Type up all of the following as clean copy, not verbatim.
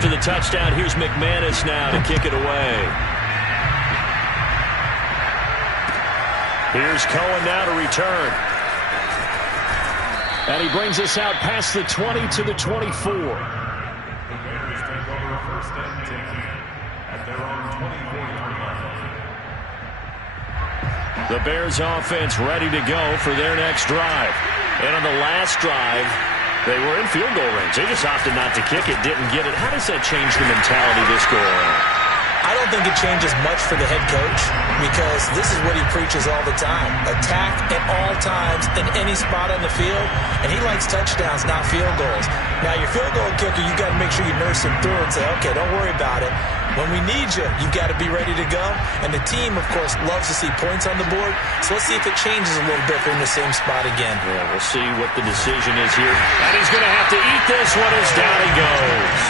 after the touchdown. Here's McManus now to kick it away. Here's Cohen now to return. And he brings us out past the 20 to the 24. The Bears offense ready to go for their next drive. And on the last drive, they were in field goal range. They just opted not to kick it, didn't get it. How does that change the mentality this go around? I don't think it changes much for the head coach because this is what he preaches all the time. Attack at all times in any spot on the field, and he likes touchdowns, not field goals. Now, your field goal kicker, you've got to make sure you nurse him through and say, okay, don't worry about it. When we need you, you've got to be ready to go. And the team, of course, loves to see points on the board. So let's see if it changes a little bit if they're in the same spot again. Yeah, we'll see what the decision is here. And he's going to have to eat this one as down he goes.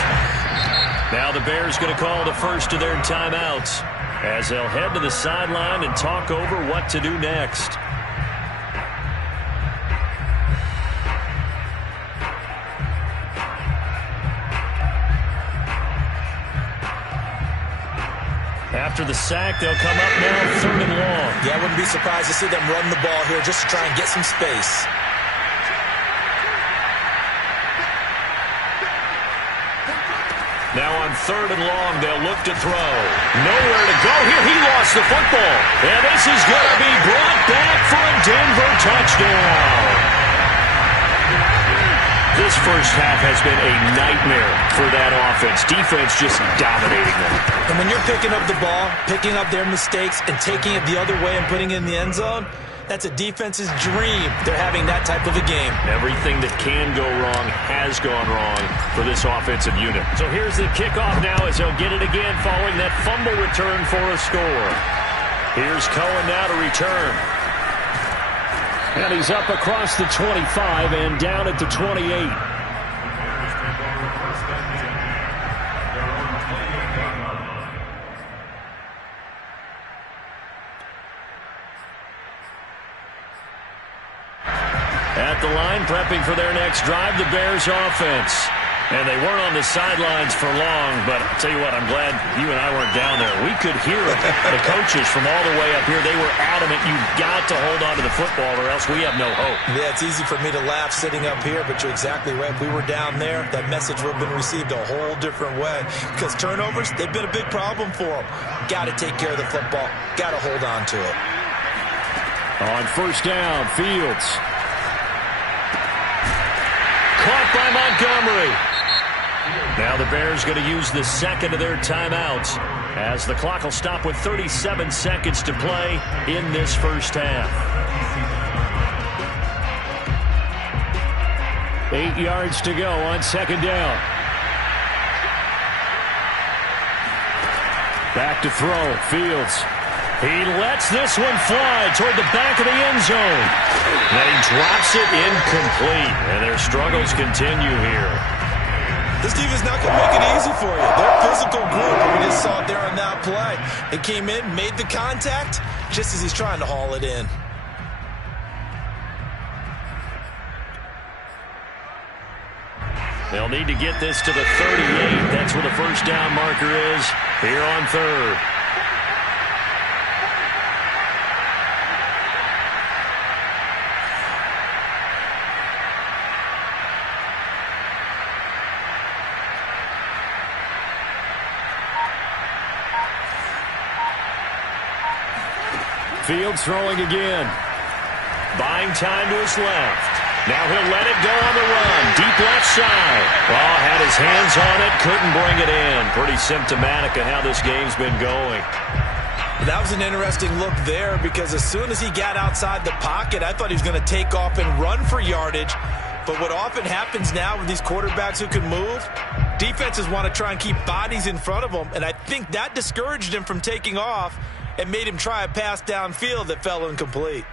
Now the Bears going to call the first of their timeouts as they'll head to the sideline and talk over what to do next. After the sack, they'll come up now 3rd and long. Yeah, I wouldn't be surprised to see them run the ball here just to try and get some space. Now on 3rd and long, they'll look to throw. Nowhere to go here. He lost the football. And this is going to be brought back for a Denver touchdown. This first half has been a nightmare for that offense. Defense just dominating them. And when you're picking up the ball, picking up their mistakes, and taking it the other way and putting it in the end zone, that's a defense's dream. They're having that type of a game. Everything that can go wrong has gone wrong for this offensive unit. So here's the kickoff now as they'll get it again following that fumble return for a score. Here's Cohen now to return. And he's up across the 25 and down at the 28. At the line, prepping for their next drive, the Bears offense. And they weren't on the sidelines for long, but I'll tell you what, I'm glad you and I weren't down there. We could hear the coaches from all the way up here. They were adamant, you've got to hold on to the football or else we have no hope. Yeah, it's easy for me to laugh sitting up here, but you're exactly right. If we were down there, that message would have been received a whole different way. Because turnovers, they've been a big problem for them. Got to take care of the football. Got to hold on to it. On 1st down, Fields. Caught by Montgomery. Now the Bears going to use the second of their timeouts as the clock will stop with 37 seconds to play in this first half. 8 yards to go on 2nd down. Back to throw. Fields. He lets this one fly toward the back of the end zone. Then he drops it incomplete. And their struggles continue here. This defense not going to make it easy for you. They're a physical group, and we just saw it there on that play. It came in, made the contact, just as he's trying to haul it in. They'll need to get this to the 38. That's where the first down marker is here on 3rd. Fields throwing again. Buying time to his left. Now he'll let it go on the run. Deep left side. Oh, had his hands on it. Couldn't bring it in. Pretty symptomatic of how this game's been going. That was an interesting look there because as soon as he got outside the pocket, I thought he was going to take off and run for yardage. But what often happens now with these quarterbacks who can move, defenses want to try and keep bodies in front of them. And I think that discouraged him from taking off and made him try a pass downfield that fell incomplete.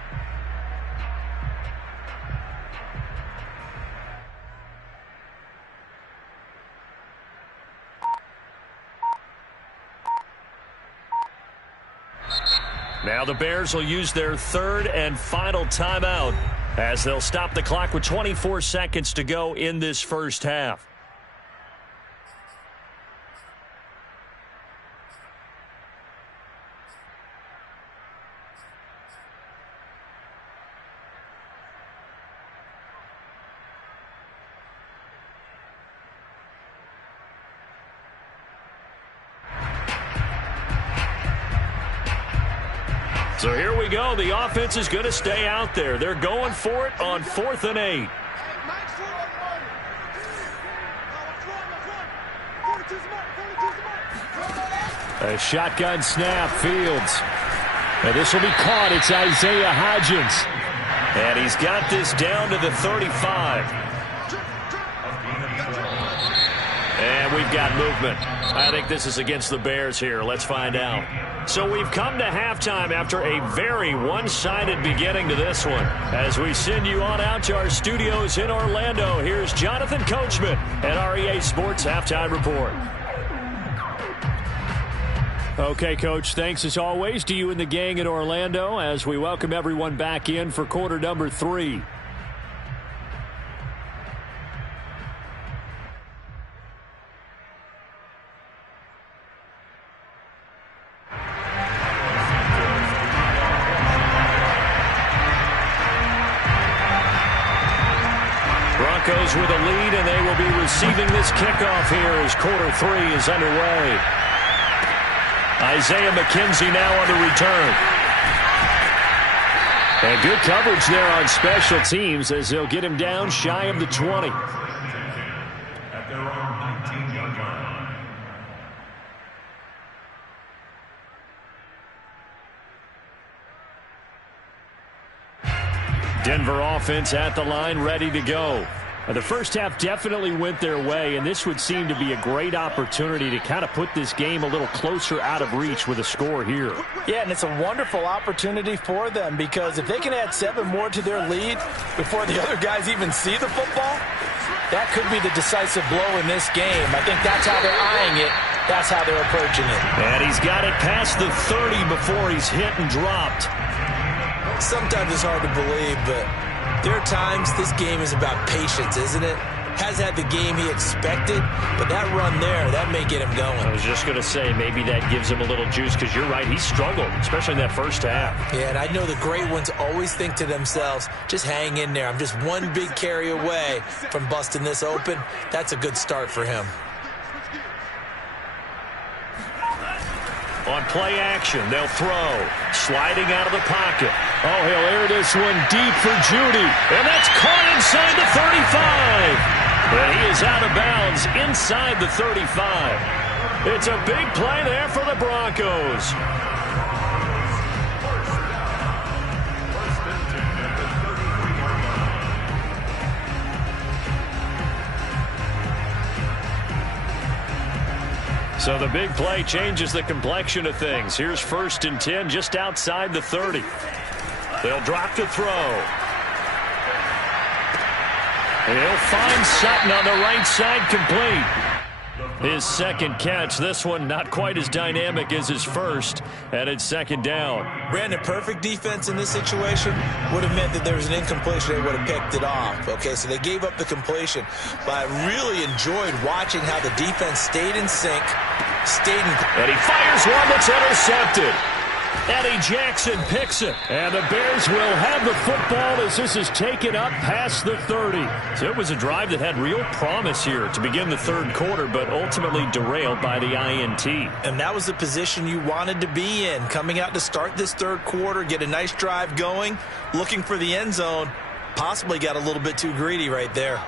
Now the Bears will use their 3rd and final timeout as they'll stop the clock with 24 seconds to go in this first half. So here we go. The offense is going to stay out there. They're going for it on 4th and 8. A shotgun snap, Fields. And this will be caught. It's Isaiah Hodgins. And he's got this down to the 35. And we've got movement. I think this is against the Bears here. Let's find out. So we've come to halftime after a very one-sided beginning to this one. As we send you on out to our studios in Orlando, here's Jonathan Coachman at REA Sports Halftime Report. Okay, Coach, thanks as always to you and the gang in Orlando as we welcome everyone back in for quarter number 3. Broncos with a lead, and they will be receiving this kickoff here as quarter 3 is underway. Isaiah McKenzie now on the return. And good coverage there on special teams as they'll get him down shy of the 20. At their own 19-yard line. Denver offense at the line, ready to go. The first half definitely went their way, and this would seem to be a great opportunity to kind of put this game a little closer out of reach with a score here. Yeah, and it's a wonderful opportunity for them because if they can add 7 more to their lead before the other guys even see the football, that could be the decisive blow in this game. I think that's how they're eyeing it. That's how they're approaching it. And he's got it past the 30 before he's hit and dropped. Sometimes it's hard to believe, but there are times this game is about patience, isn't it? Has had the game he expected, but that run there, that may get him going. I was just going to say, maybe that gives him a little juice because you're right, he struggled, especially in that first half. Yeah, and I know the great ones always think to themselves, just hang in there. I'm just one big carry away from busting this open. That's a good start for him. On play action, they'll throw. Sliding out of the pocket. Oh, he'll air this one deep for Judy. And that's caught inside the 35. And he is out of bounds inside the 35. It's a big play there for the Broncos. So the big play changes the complexion of things. Here's 1st and 10 just outside the 30. They'll drop to throw. And he'll find Sutton on the right side complete. His second catch. This one not quite as dynamic as his first. And it's 2nd down. Brandon, perfect defense in this situation would have meant that there was an incompletion. They would have picked it off. Okay, so they gave up the completion. But I really enjoyed watching how the defense stayed in sync. And he fires one that's intercepted. Eddie Jackson picks it. And the Bears will have the football as this is taken up past the 30. So it was a drive that had real promise here to begin the 3rd quarter, but ultimately derailed by the INT. And that was the position you wanted to be in. Coming out to start this 3rd quarter, get a nice drive going, looking for the end zone. Possibly got a little bit too greedy right there.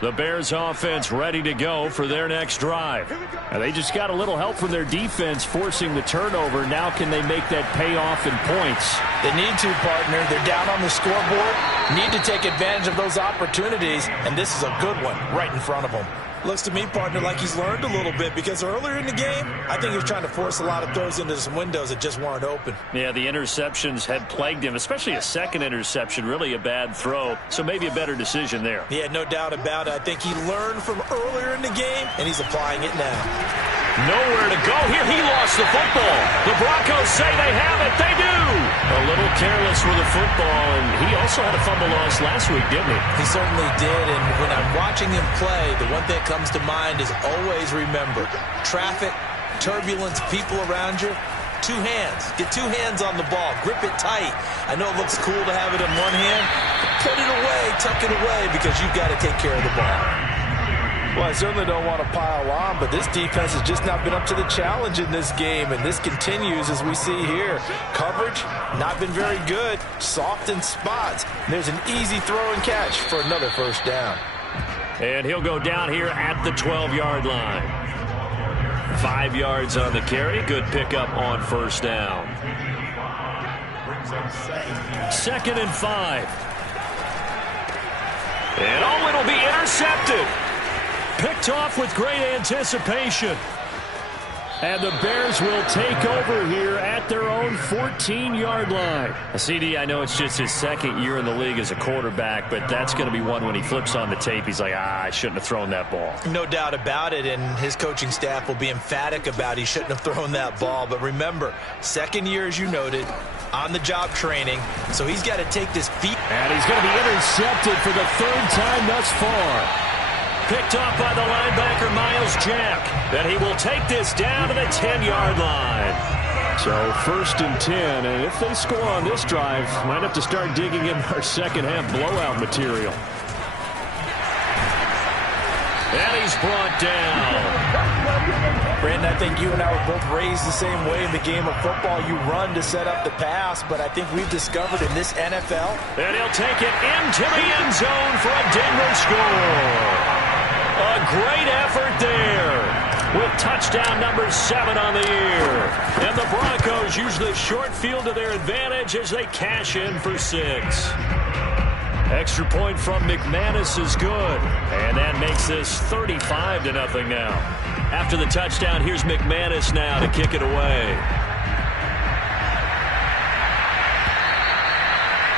The Bears offense ready to go for their next drive. And they just got a little help from their defense forcing the turnover. Now can they make that pay off in points? They need to, partner. They're down on the scoreboard. Need to take advantage of those opportunities. And this is a good one right in front of them. Looks to me, partner, like he's learned a little bit because earlier in the game, I think he was trying to force a lot of throws into some windows that just weren't open. Yeah, the interceptions had plagued him, especially a second interception, really a bad throw. So maybe a better decision there. Yeah, no doubt about it. I think he learned from earlier in the game, and he's applying it now. Nowhere to go here. He lost the football. The Broncos say they have it. They do. A little careless with the football, and he also had a fumble loss last week, didn't he? He certainly did, and when I'm watching him play, the one thing that comes to mind is always remember, traffic, turbulence, people around you, 2 hands. Get 2 hands on the ball. Grip it tight. I know it looks cool to have it in one hand, but put it away, tuck it away, because you've got to take care of the ball. Well, I certainly don't want to pile on, but this defense has just not been up to the challenge in this game, and this continues as we see here. Coverage, not been very good, soft in spots. There's an easy throw and catch for another first down. And he'll go down here at the 12-yard line. 5 yards on the carry. Good pickup on first down. 2nd and 5. And oh, it'll be intercepted. Picked off with great anticipation. And the Bears will take over here at their own 14-yard line. CD, I know it's just his 2nd year in the league as a quarterback, but that's going to be one when he flips on the tape. He's like, I shouldn't have thrown that ball. No doubt about it, and his coaching staff will be emphatic about he shouldn't have thrown that ball. But remember, 2nd year, as you noted, on-the-job training, so he's got to take this feet. And he's going to be intercepted for the 3rd time thus far. Picked off by the linebacker, Miles Jack. And he will take this down to the 10-yard line. So 1st and 10, and if they score on this drive, might have to start digging in our second-half blowout material. And he's brought down. Brandon, I think you and I were both raised the same way in the game of football. You run to set up the pass, but I think we've discovered in this NFL. And he'll take it into the end zone for a Denver score. A great effort there with touchdown number 7 on the year. And the Broncos use the short field to their advantage as they cash in for 6. Extra point from McManus is good. And that makes this 35-0 now. After the touchdown, here's McManus now to kick it away.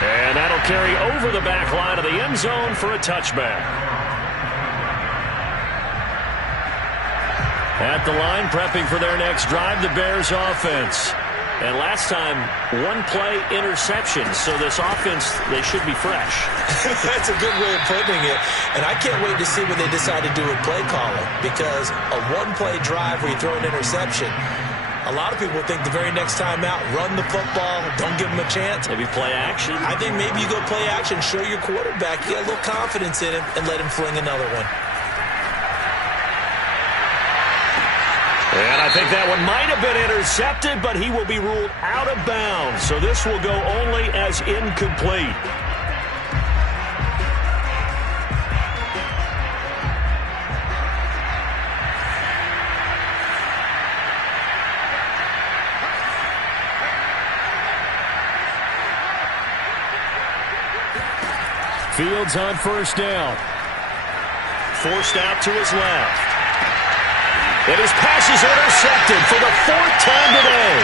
And that'll carry over the back line of the end zone for a touchback. At the line, prepping for their next drive, the Bears offense. And last time, 1-play interception. So this offense, they should be fresh. That's a good way of putting it. And I can't wait to see what they decide to do with play calling. Because a 1-play drive where you throw an interception, a lot of people think the very next time out, run the football, don't give them a chance. Maybe play action. I think maybe you go play action, show your quarterback, you got a little confidence in him, and let him fling another one. And I think that one might have been intercepted, but he will be ruled out of bounds. So this will go only as incomplete. Fields on first down. Forced out to his left. And his pass is intercepted for the 4th time today.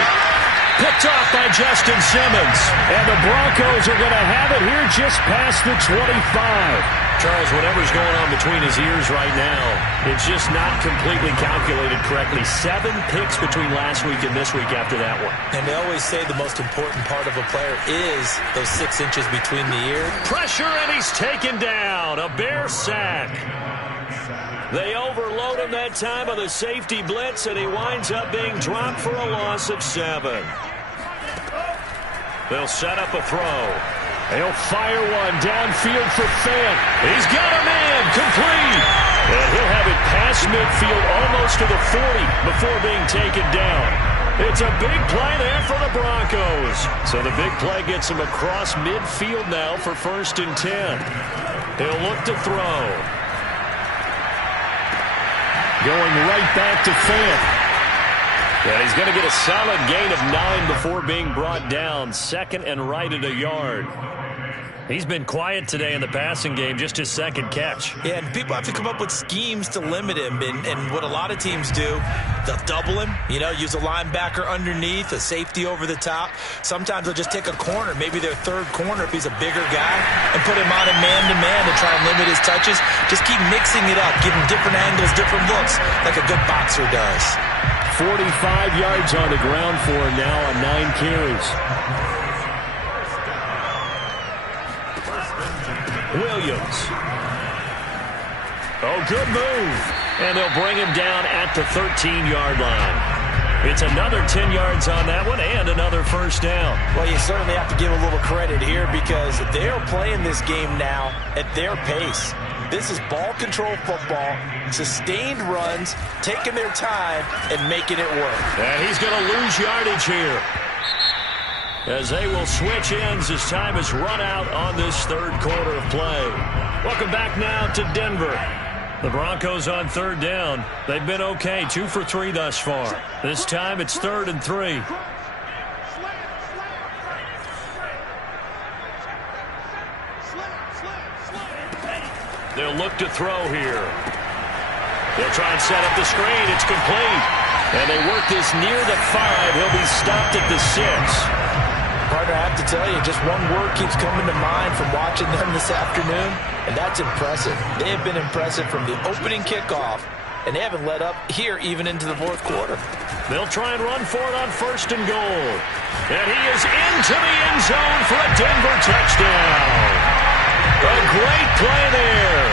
Picked off by Justin Simmons. And the Broncos are going to have it here just past the 25. Charles, whatever's going on between his ears right now, it's just not completely calculated correctly. 7 picks between last week and this week after that one. And they always say the most important part of a player is those 6 inches between the ears. Pressure, and he's taken down. A Bear sack. They overload him that time of the safety blitz, and he winds up being dropped for a loss of 7. They'll set up a throw. He'll fire one downfield for Fant. He's got a man, complete. And he'll have it past midfield almost to the 40 before being taken down. It's a big play there for the Broncos. So the big play gets him across midfield now for 1st and 10. He'll look to throw. Going right back to Fant. And he's going to get a solid gain of 9 before being brought down. 2nd and right at a yard. He's been quiet today in the passing game, just his 2nd catch. Yeah, and people have to come up with schemes to limit him. And what a lot of teams do, they'll double him, use a linebacker underneath, a safety over the top. Sometimes they'll just take a corner, maybe their 3rd corner if he's a bigger guy, and put him on a man-to-man to try and limit his touches. Just keep mixing it up, give him different angles, different looks, like a good boxer does. 45 yards on the ground for him now on 9 carries. Williams. Oh, good move. And they'll bring him down at the 13-yard line. It's another 10 yards on that one and another first down. Well, you certainly have to give a little credit here because they're playing this game now at their pace. This is ball control football, sustained runs, taking their time, and making it work. And he's going to lose yardage here, as they will switch ends as time is run out on this third quarter of play. Welcome back now to Denver. The Broncos on third down. They've been okay, 2 for 3 thus far. This time it's 3rd and 3. They'll look to throw here. They'll try and set up the screen. It's complete. And they work this near the 5. He'll be stopped at the 6. Partner, I have to tell you, just one word keeps coming to mind from watching them this afternoon, and that's impressive. They have been impressive from the opening kickoff, and they haven't let up here even into the fourth quarter. They'll try and run for it on 1st and goal. And he is into the end zone for a Denver touchdown. A great play there,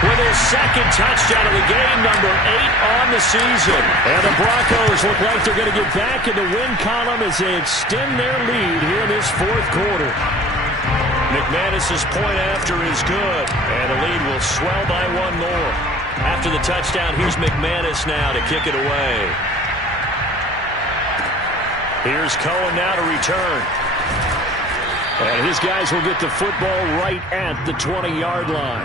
with his 2nd touchdown of the game, number 8 on the season. And the Broncos look like they're going to get back in the win column as they extend their lead here in this fourth quarter. McManus's point after is good, and the lead will swell by 1 more. After the touchdown, here's McManus now to kick it away. Here's Cohen now to return. And his guys will get the football right at the 20-yard line.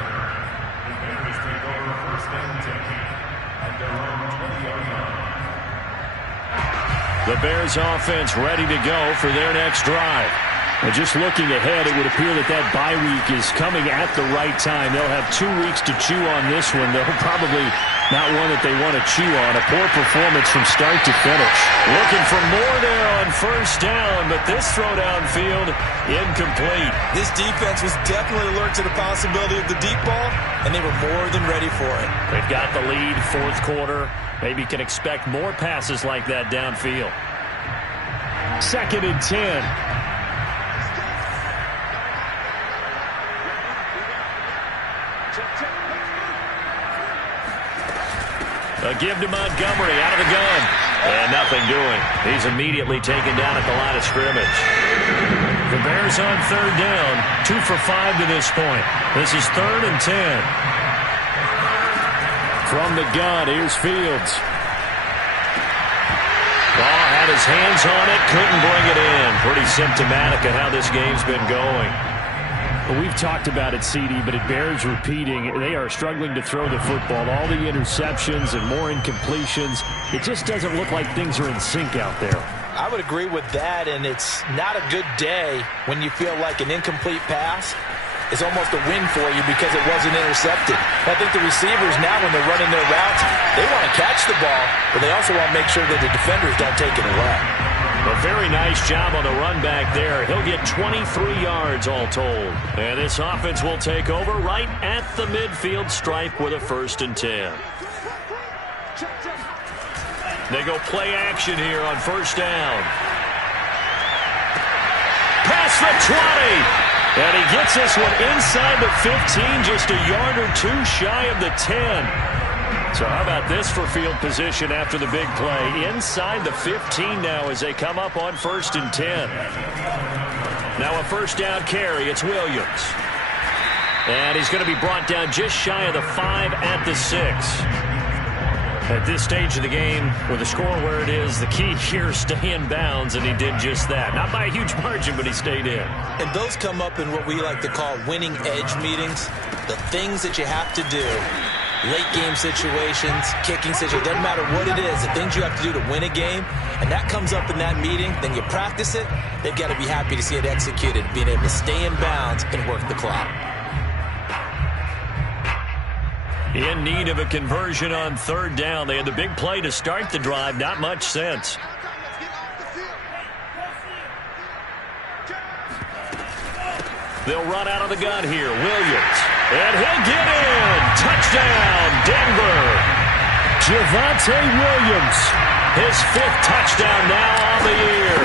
The Bears offense ready to go for their next drive. And just looking ahead, it would appear that that bye week is coming at the right time. They'll have 2 weeks to chew on this one. They'll probably not one that they want to chew on. A poor performance from start to finish. Looking for more there on 1st down, but this throw downfield incomplete. This defense was definitely alert to the possibility of the deep ball, and they were more than ready for it. They've got the lead, fourth quarter. Maybe can expect more passes like that downfield. 2nd and 10. A give to Montgomery out of the gun. And nothing doing. He's immediately taken down at the line of scrimmage. The Bears on 3rd down. 2 for 5 to this point. This is 3rd and 10. From the gun, here's Fields. Ball had his hands on it, couldn't bring it in. Pretty symptomatic of how this game's been going. Well, we've talked about it, CD, but it bears repeating. They are struggling to throw the football. All the interceptions and more incompletions. It just doesn't look like things are in sync out there. I would agree with that, and it's not a good day when you feel like an incomplete pass is almost a win for you because it wasn't intercepted. I think the receivers now, when they're running their routes, they want to catch the ball, but they also want to make sure that the defenders don't take it away. A very nice job on the run back there. He'll get 23 yards all told. And this offense will take over right at the midfield stripe with a 1st and 10. They go play action here on 1st down. Past the 20. And he gets this one inside the 15, just a yard or 2 shy of the 10. So how about this for field position after the big play? Inside the 15 now as they come up on 1st and 10. Now a 1st down carry. It's Williams. And he's going to be brought down just shy of the 5 at the 6. At this stage of the game, with the score where it is, the key here is stay in bounds, and he did just that. Not by a huge margin, but he stayed in. And those come up in what we like to call winning edge meetings. The things that you have to do. Late game situations, kicking situations, doesn't matter what it is, the things you have to do to win a game, and that comes up in that meeting, then you practice it, they've got to be happy to see it executed, being able to stay in bounds and work the clock. In need of a conversion on 3rd down. They had the big play to start the drive, not much sense. They'll run out of the gun here. Williams. And he'll get in. Touchdown, Denver. Javonte Williams. His 5th touchdown now on the year.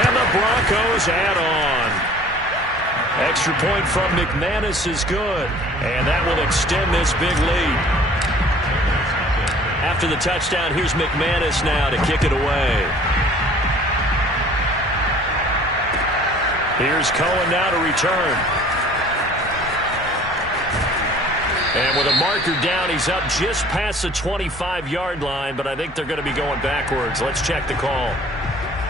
And the Broncos add on. Extra point from McManus is good. And that will extend this big lead. After the touchdown, here's McManus now to kick it away. Here's Cohen now to return. And with a marker down, he's up just past the 25-yard line, but I think they're going to be going backwards. Let's check the call.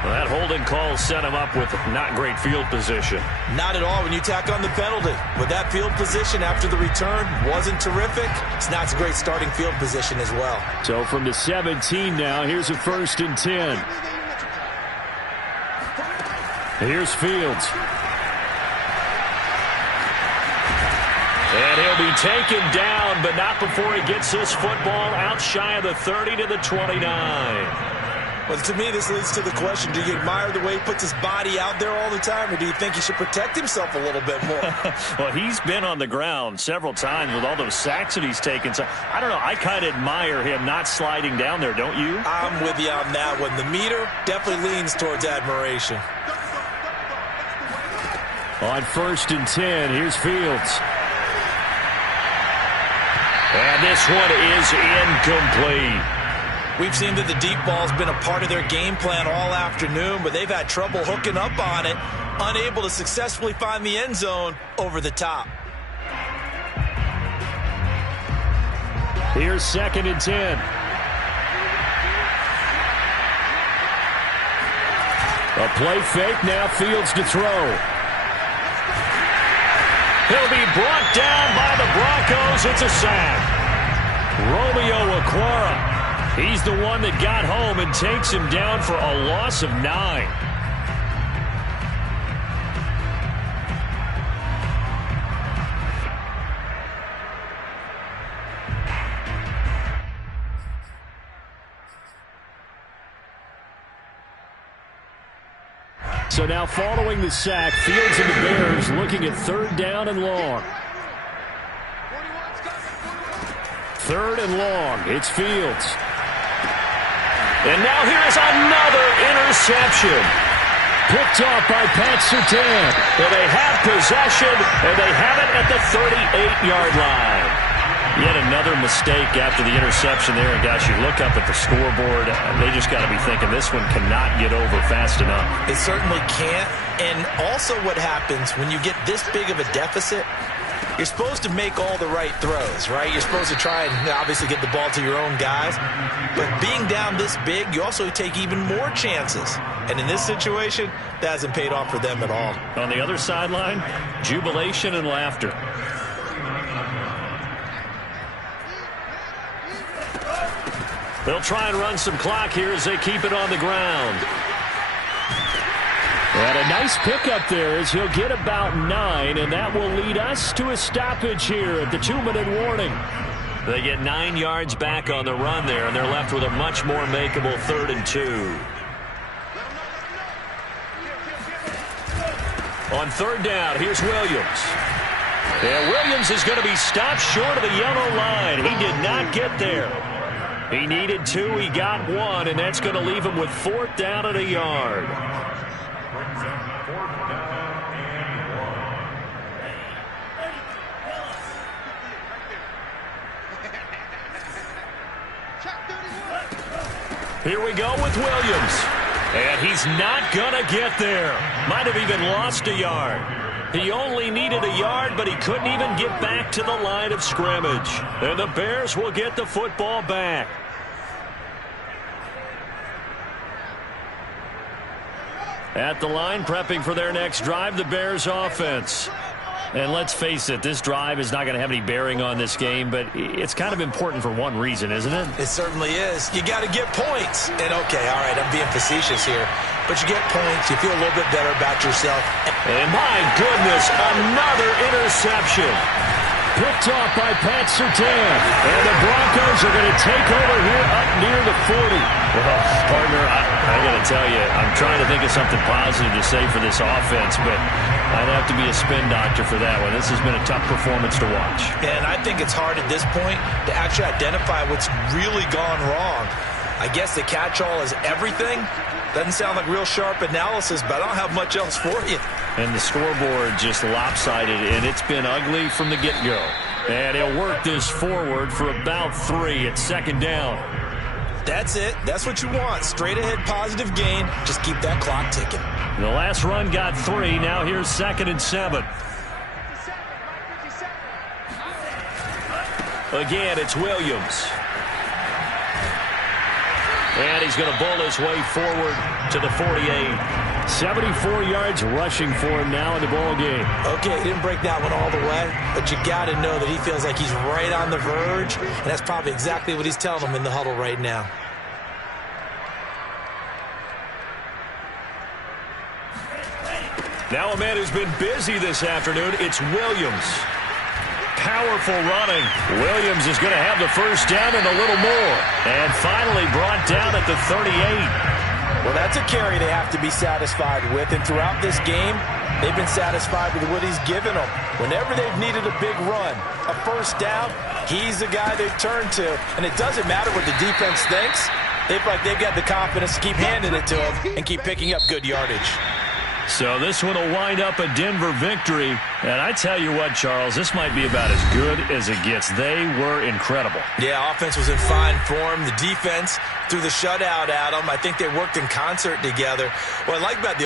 Well, that holding call set him up with not great field position. Not at all when you tack on the penalty. With that field position after the return wasn't terrific. It's not a great starting field position as well. So from the 17 now, here's a 1st and 10. Here's Fields. And he'll be taken down, but not before he gets this football out shy of the 30 to the 29. Well, to me, this leads to the question, do you admire the way he puts his body out there all the time, or do you think he should protect himself a little bit more? Well, he's been on the ground several times with all those sacks that he's taken. So, I don't know. I kind of admire him not sliding down there, don't you? I'm with you on that one. The meter definitely leans towards admiration. On 1st and 10, here's Fields. And this one is incomplete. We've seen that the deep ball's been a part of their game plan all afternoon, but they've had trouble hooking up on it, unable to successfully find the end zone over the top. Here's 2nd and 10. A play fake, now Fields to throw. He'll be brought down by the Broncos. It's a sack. Romeo Okwara. He's the one that got home and takes him down for a loss of 9. So now following the sack, Fields and the Bears looking at 3rd down and long. 3rd and long. It's Fields. And now here's another interception. Picked off by Pat Surtain. And they have possession, and they have it at the 38-yard line. Yet another mistake after the interception there. And, gosh, you look up at the scoreboard, they just got to be thinking this one cannot get over fast enough. It certainly can't. And also what happens when you get this big of a deficit, you're supposed to make all the right throws, right? You're supposed to try and obviously get the ball to your own guys. But being down this big, you also take even more chances. And in this situation, that hasn't paid off for them at all. On the other sideline, jubilation and laughter. They'll try and run some clock here as they keep it on the ground. And a nice pickup there as he'll get about 9, and that will lead us to a stoppage here at the 2-minute warning. They get 9 yards back on the run there, and they're left with a much more makeable 3rd and 2. On 3rd down, here's Williams. And Williams is going to be stopped short of the yellow line. He did not get there. He needed 2, he got 1, and that's going to leave him with 4th down and a yard. Here we go with Williams. And he's not going to get there. Might have even lost a yard. He only needed a yard, but he couldn't even get back to the line of scrimmage. And the Bears will get the football back. At the line, prepping for their next drive, the Bears offense. And let's face it, this drive is not going to have any bearing on this game, but it's kind of important for one reason, isn't it? It certainly is. You got to get points. And, okay, all right, I'm being facetious here. But you get points, you feel a little bit better about yourself. And my goodness, another interception. Picked off by Pat Surtain. And the Broncos are going to take over here up near the 40. Well, partner, I got to tell you, I'm trying to think of something positive to say for this offense, but I'd have to be a spin doctor for that one. This has been a tough performance to watch. And I think it's hard at this point to actually identify what's really gone wrong. I guess the catch-all is everything. Doesn't sound like real sharp analysis, but I don't have much else for you. And the scoreboard just lopsided, and it's been ugly from the get-go. And he'll work this forward for about 3 at 2nd down. That's it. That's what you want. Straight ahead positive gain. Just keep that clock ticking. The last run got 3. Now here's 2nd and 7. Again, it's Williams. And he's going to bull his way forward to the 48. 74 yards rushing for him now in the ball game. Okay, he didn't break that one all the way, but you got to know that he feels like he's right on the verge, and that's probably exactly what he's telling them in the huddle right now. Now a man who's been busy this afternoon, it's Williams. Powerful running. Williams is going to have the first down and a little more. And finally brought down at the 38. Well, that's a carry they have to be satisfied with. And throughout this game, they've been satisfied with what he's given them. Whenever they've needed a big run, a first down, he's the guy they've turned to. And it doesn't matter what the defense thinks. They've got the confidence to keep handing it to him and keep picking up good yardage. So this one will wind up a Denver victory. And I tell you what, Charles, this might be about as good as it gets. They were incredible. Yeah, offense was in fine form. The defense threw the shutout at them. I think they worked in concert together. What I like about the